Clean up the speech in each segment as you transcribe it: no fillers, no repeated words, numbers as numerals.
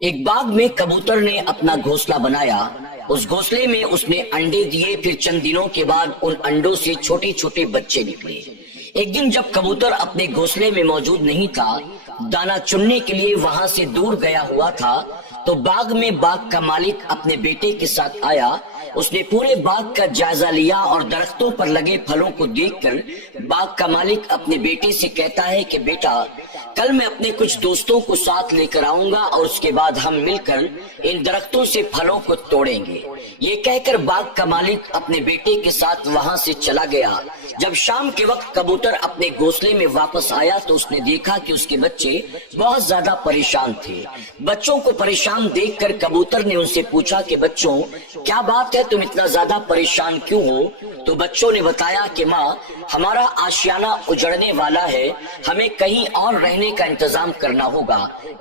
एक बाग में कबूतर ने अपना घोंसला बनाया। उस घोंसले में उसने अंडे दिए। फिर चंद दिनों के बाद उन अंडों से छोटे छोटे बच्चे निकले। एक दिन जब कबूतर अपने घोंसले में मौजूद नहीं था, दाना चुनने के लिए वहां से दूर गया हुआ था, तो बाग में बाग का मालिक अपने बेटे के साथ आया। उसने पूरे बाग का जायजा लिया और दरख्तों पर लगे फलों को देखकर बाग का मालिक अपने बेटे से कहता है कि बेटा, कल मैं अपने कुछ दोस्तों को साथ लेकर आऊंगा और उसके बाद हम मिलकर इन दरख्तों से फलों को तोड़ेंगे। ये कहकर बाग का मालिक अपने बेटे के साथ वहां से चला गया। जब शाम के वक्त कबूतर अपने घोंसले में वापस आया तो उसने देखा कि उसके बच्चे बहुत ज्यादा परेशान थे। बच्चों को परेशान देखकर कबूतर ने उनसे पूछा कि बच्चों, क्या बात है, तुम इतना ज्यादा परेशान क्यों हो? तो बच्चों ने बताया कि माँ, हमारा आशियाना उजड़ने वाला है, हमें कहीं और रहने का इंतजाम करना होगा।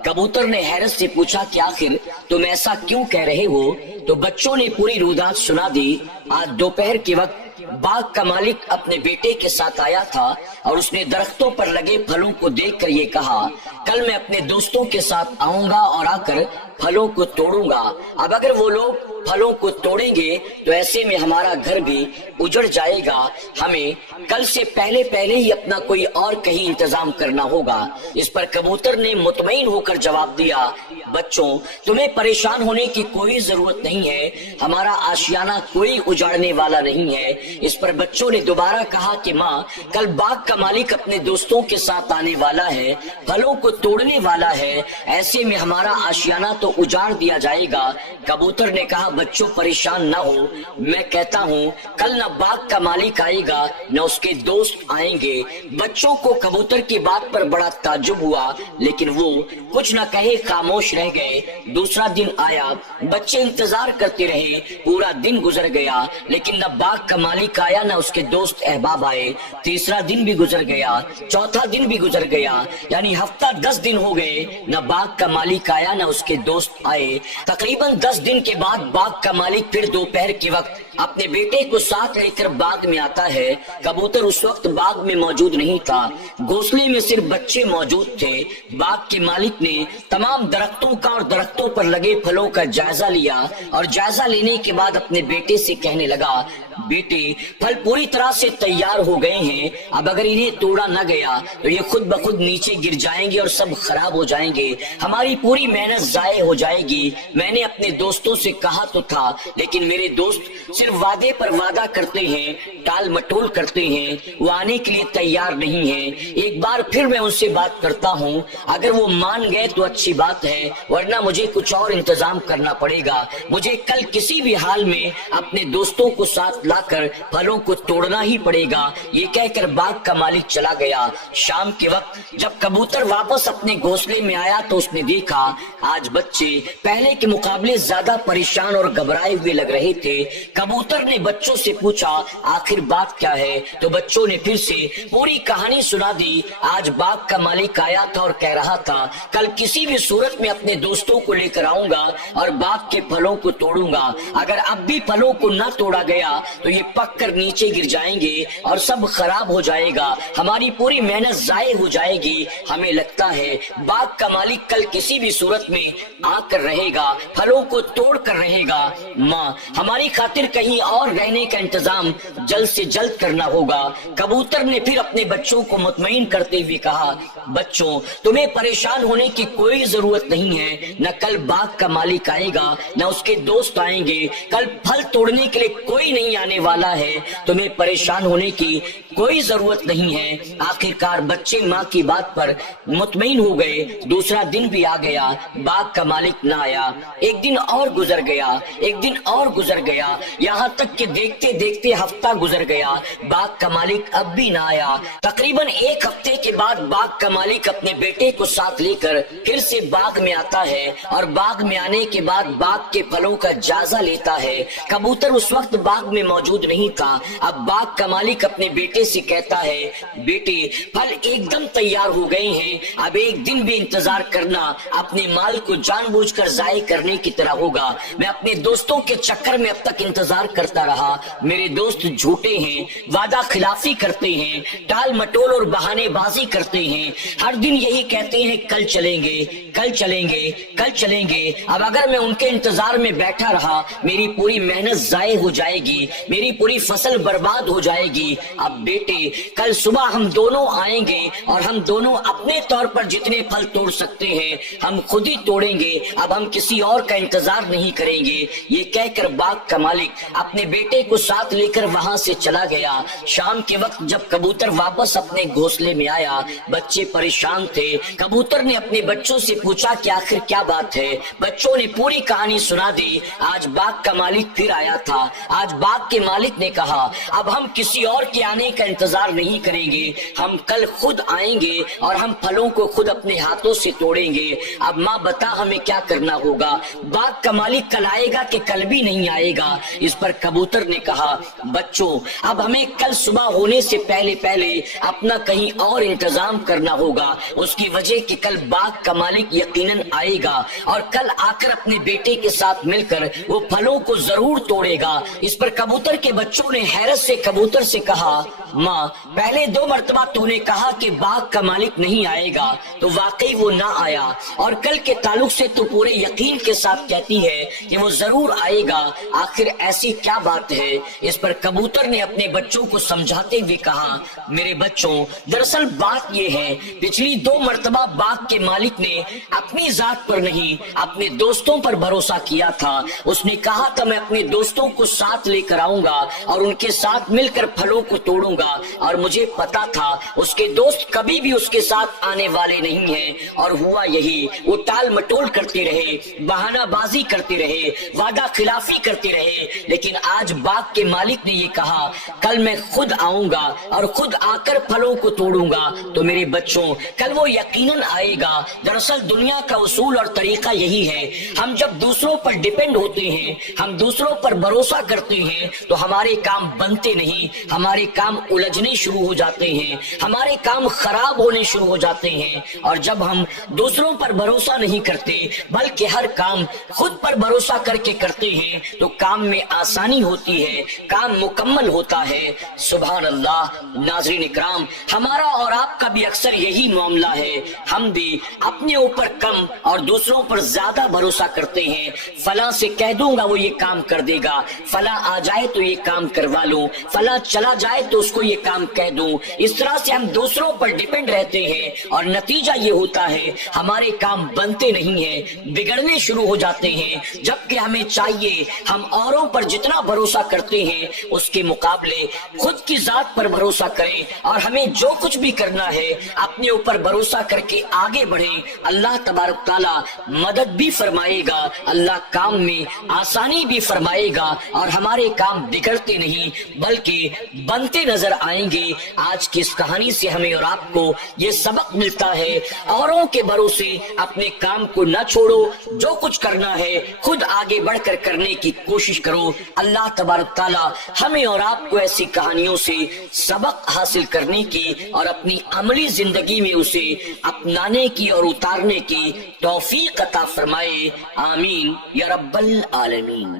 कबूतर ने हैरत से पूछा कि आखिर तुम ऐसा क्यों कह रहे हो? तो बच्चों ने पूरी रुदात सुना दी। आज दोपहर के वक्त बाग का मालिक अपने बेटे के साथ आया था और उसने दरख्तों पर लगे फलों को देखकर ये कहा, कल मैं अपने दोस्तों के साथ आऊंगा और आकर फलों को तोड़ूंगा। अब अगर वो लोग फलों को तोड़ेंगे तो ऐसे में हमारा घर भी उजड़ जाएगा। हमें कल से पहले पहले ही अपना कोई और कहीं इंतजाम करना होगा। इस पर कबूतर ने मुतमईन होकर जवाब दिया, बच्चों, तुम्हें परेशान होने की कोई जरूरत नहीं है, हमारा आशियाना कोई उजाड़ने वाला नहीं है। इस पर बच्चों ने दोबारा कहा कि माँ, कल बाग का मालिक अपने दोस्तों के साथ आने वाला है, फलों को तोड़ने वाला है, ऐसे में हमारा आशियाना तो उजाड़ दिया जाएगा। कबूतर ने कहा, बच्चों परेशान ना हो, मैं कहता हूँ कल न बाग का मालिक आएगा न उसके दोस्त आएंगे। बच्चों को कबूतर की बात पर बड़ा ताज्जुब हुआ, लेकिन वो कुछ न कहे खामोश रह गए। दूसरा दिन आया, बच्चे इंतजार करते रहे। पूरा दिन गुजर गया लेकिन न बाग का मालिक आया न उसके दोस्त अहबाब आए। तीसरा दिन भी गुजर गया, चौथा दिन भी गुजर गया, यानी हफ्ता 10 दिन हो गए, न बाग का मालिक आया न उसके दोस्त आए। तकरीबन 10 दिन के बाद बाग का मालिक फिर दोपहर के वक्त अपने बेटे को साथ लेकर बाग में आता है। कबूतर उस वक्त बाग में मौजूद नहीं था, घोंसले में सिर्फ बच्चे मौजूद थे। बाग के मालिक ने तमाम दरख्तों का और दरख्तों पर लगे फलों का जायजा लिया और जायजा लेने के बाद अपने बेटे से कहने लगा, बेटे, फल पूरी तरह से तैयार हो गए हैं, अब अगर इन्हें तोड़ा न गया तो ये खुद ब खुद नीचे गिर जाएंगे और सब खराब हो जाएंगे, हमारी पूरी मेहनत जाये हो जाएगी। मैंने अपने दोस्तों से कहा तो था, लेकिन मेरे दोस्त सिर्फ वादे पर वादा करते हैं, टाल मटोल करते हैं, वो आने के लिए तैयार नहीं है। एक बार फिर मैं उनसे बात करता हूँ, अगर वो मान गए तो अच्छी बात है, वरना मुझे कुछ और इंतजाम करना पड़ेगा। मुझे कल किसी भी हाल में अपने दोस्तों को साथ लाकर फलों को तोड़ना ही पड़ेगा। ये कहकर बाग का मालिक चला गया। शाम के वक्त जब कबूतर वापस अपने घोंसले में आया तो उसने देखा आज बच्चे पहले के मुकाबले ज्यादा परेशान और घबराए हुए लग रहे थे। कबूतर ने बच्चों से पूछा, आखिर बात क्या है? तो बच्चों ने फिर से पूरी कहानी सुना दी। आज बाग का मालिक आया था और कह रहा था, कल किसी भी सूरत में अपने दोस्तों को लेकर आऊंगा और बाग के फलों को तोड़ूंगा। अगर अब भी फलों को न तोड़ा गया तो ये पक कर नीचे गिर जाएंगे और सब खराब हो जाएगा, हमारी पूरी मेहनत जाये हो जाएगी। हमें लगता है बाग का मालिक कल किसी भी सूरत में आकर रहेगा, फलों को तोड़ कर रहेगा। माँ, हमारी खातिर कहीं और रहने का इंतजाम जल्द से जल्द करना होगा। कबूतर ने फिर अपने बच्चों को मुतमईन करते हुए कहा, बच्चों, तुम्हें परेशान होने की कोई जरूरत नहीं है, न कल बाग का मालिक आएगा न उसके दोस्त आएंगे, कल फल तोड़ने के लिए कोई नहीं आने वाला है, तुम्हें परेशान होने की कोई जरूरत नहीं है। आखिरकार बच्चे माँ की बात पर मुतमईन हो गए। दूसरा दिन भी आ गया, बाग का मालिक न आया। एक दिन और गुजर गया, एक दिन और गुजर गया, यहाँ तक कि देखते देखते हफ्ता गुजर गया, बाग का मालिक अब भी न आया। तकरीबन एक हफ्ते के बाद बाग का मालिक अपने बेटे को साथ लेकर फिर से बाग में आता है और बाग में आने के बाद बाग के फलों का जायजा लेता है। कबूतर उस वक्त बाग में मौजूद नहीं کا۔ اب باغ کا مالک اپنے بیٹے سے کہتا ہے بیٹے پھل ایک دم تیار ہو گئے ہیں، اب ایک دن بھی انتظار کرنا اپنے مال کو جان بوجھ کر ضائع کرنے کی طرح ہوگا۔ میں اپنے دوستوں کے چکر میں اب تک انتظار کرتا رہا، میرے دوست جھوٹے ہیں، وعدہ خلافی کرتے ہیں، ٹال مٹول اور بہانے بازی کرتے ہیں، ہر دن یہی کہتے ہیں کل چلیں گے کل چلیں گے کل چلیں گے۔ اب اگر میں ان کے انتظار میں بیٹھا رہا میری پوری محنت ضائع ہو جائے گی، میری پوری فصل برباد ہو جائے گی۔ اب بیٹے کل صبح ہم دونوں آئیں گے اور ہم دونوں اپنے طور پر جتنے پھل توڑ سکتے ہیں ہم خود ہی توڑیں گے، اب ہم کسی اور کا انتظار نہیں کریں گے۔ یہ کہہ کر باغ کا مالک اپنے بیٹے کو ساتھ لے کر وہاں سے چلا گیا۔ شام کے وقت جب کبوتر واپس اپنے گھونسلے میں آیا بچے پریشان تھے۔ کبوتر نے اپنے بچوں سے پوچھا کہ آخر کیا بات ہے؟ بچوں نے پوری کہانی سنا دی۔ آج باغ کا مالک پھر آیا تھا۔ آج باغ کے مالک نے کہا اب ہم کسی اور کے آنے کا انتظار نہیں کریں گے، ہم کل خود آئیں گے اور ہم پھلوں کو خود اپنے ہاتھوں سے توڑیں گے۔ اب ماں بتا ہمیں کیا کرنا ہوگا؟ باغ کا مالک کل آئے گا کہ کل بھی نہیں آئے گا؟ اس پر کبوتر نے کہا بچوں اب ہمیں کل صبح ہونے سے پہلے پہلے اپنا کہیں اور انتظام کرنا ہوگا، اس کی وجہ کہ کل باغ کا مالک یقیناً آئے گا اور کل آ کر اپنے بیٹے کے ساتھ مل کر وہ پھلوں کو ضرور توڑے گا۔ اس پر کبوتر کے بچوں نے حیرت سے کبوتر سے کہا ماں پہلے 2 مرتبہ تو نے کہا کہ باغ کا مالک نہیں آئے گا تو واقعی وہ نہ آیا، اور کل کے تعلق سے تو پورے یقین کے ساتھ کہتی ہے کہ وہ ضرور آئے گا، آخر ایسی کیا بات ہے؟ اس پر کبوتر نے اپنے بچوں کو سمجھاتے ہوئے کہا میرے بچوں دراصل بات یہ ہے پچھلی 2 مرتبہ باغ کے مالک نے اپنی ذات پر نہیں اپنے دوستوں پر بھروسہ کیا تھا۔ اس نے کہا تھا میں اپنے دوستوں کو ساتھ لے کر آؤں گا اور ان کے ساتھ مل کر پھلوں کو توڑوں گا، اور مجھے پتا تھا اس کے دوست کبھی بھی اس کے ساتھ آنے والے نہیں ہیں، اور ہوا یہی، وہ ٹال مٹول کرتے رہے، بہانہ بازی کرتے رہے، وعدہ خلافی کرتے رہے، لیکن آج باغ کے مالک نے یہ کہا کل میں خود آؤں گا اور خود آ کر پھلوں کو توڑوں گا۔ تو میرے بچوں کل وہ یقیناً آئے گا۔ دراصل دنیا کا اصول اور طریقہ یہی ہے، ہم جب دوسروں پر ڈیپینڈ ہوتے ہیں، ہم دوسروں پر بھروسہ کرتے ہیں تو ہمارے کام بنتے نہیں، ہمارے کام الجھنے شروع ہو جاتے ہیں، ہمارے کام خراب ہونے شروع ہو جاتے ہیں۔ اور جب ہم دوسروں پر بھروسہ نہیں کرتے بلکہ ہر کام خود پر بھروسہ کر کے کرتے ہیں تو کام میں آسانی ہوتی ہے، کام مکمل ہوتا ہے۔ سبحان اللہ۔ ناظرین اکرام ہمارا اور آپ کا بھی اکثر یہی معاملہ ہے، ہم بھی اپنے اوپر کم اور دوسروں پر زیادہ بھروسہ کرتے ہیں۔ فلاں سے کہہ دوں گا وہ یہ کام کر دے گا، فلاں آ جائے تو یہ کام کروا لوں، فلاں چلا جائے تو اس کو یہ کام کہہ دوں۔ اس طرح سے ہم دوسروں پر ڈیپینڈ رہتے ہیں اور نتیجہ یہ ہوتا ہے ہمارے کام بنتے نہیں ہیں، بگڑنے شروع ہو جاتے ہیں، جبکہ ہمیں چاہیے ہم اوروں پر جتنا بھروسہ کرتے ہیں اس کے مقابلے خود کی ذات پر بھروسہ کریں، اور ہمیں جو کچھ بھی کرنا ہے اپنے اوپر بھروسہ کر کے آگے بڑھیں۔ اللہ تبارک تعالیٰ مدد بھی فرمائے گا، اللہ کام میں آسانی بھی فرمائے گا، اور ہمارے کام بگڑتے نہیں بلکہ بنتے نظر آئیں گے۔ آج کی اس کہانی سے ہمیں اور آپ کو یہ سبق ملتا ہے اوروں کے بھروسے اپنے کام کو نہ چھوڑو، جو کچھ کرنا ہے خود آگے بڑھ کر کرنے کی کوشش کرو۔ اللہ تبارک تعالیٰ ہمیں اور آپ کو ایسی کہانیوں سے سبق حاصل کرنے کی اور اپنی عملی زندگی میں اسے اپنانے کی اور اتارنے کی توفیق عطا فرمائے۔ آمین یا رب العالمین۔